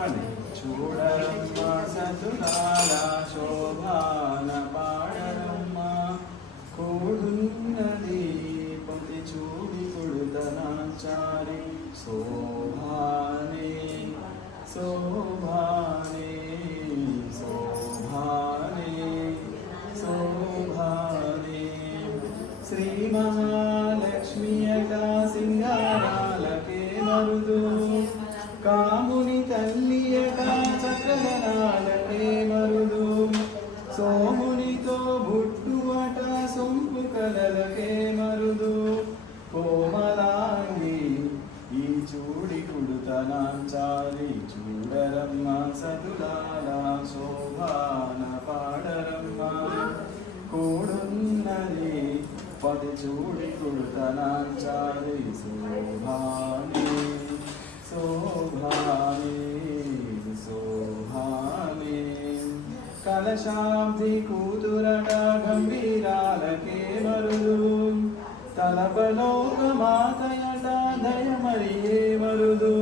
చెప్పండి. చూడరమ్మ సతులాల శోభాన పాడరమ్మ కూడున్నది పొంది చూడి కొడుతనాచారి శోభానే శోభానే శోభానే శోభానే శ్రీ మహాలక్ష్మి అట సింగారాలకే మరుదు కాముని తల్లియట చక్రనాలకే మరుదు సోమునితో బుట్టువట సొంపు కలలకే మరుదు కోమలాంగి ఈ చూడి కుడుతనాంచాలి చూడరమ్మ సతులాల శోభాన పాడరమ్మ కూడున్నది పది చూడి కుడుతనాంచాలి శోభాని శోభాని శోభాని కలశాబ్ది కూతురట గంభీరాలకే మరుదు తలపలోక మాతయట దయమరియే మరుదు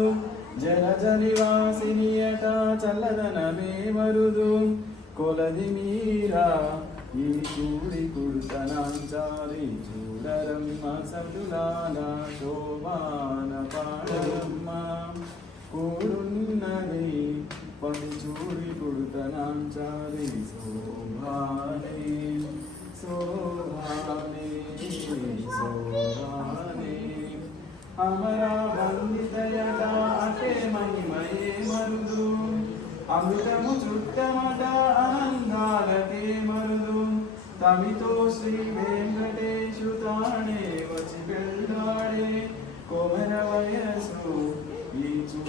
జలజ నివాసినియట చల్లదనమే మరుదు కొలది మీరా ఈ చూడి కుడుతనాంచాలి చూడరమ్మ సతులాల శోభాన పాడరమ్మ కూడున్నది పది చూడి కుడుతనాంచాలి శోభానే శోభానే శోభానే అమరా వందితయట అటే మహిమయే మరుదు అమృతము చుట్టమట ఆనందాలకే మరుదు తమితో శ్రీ వెంకటేశు తానే వచ్చి పెళ్ళాడే కొమర వయసు ఈ చూ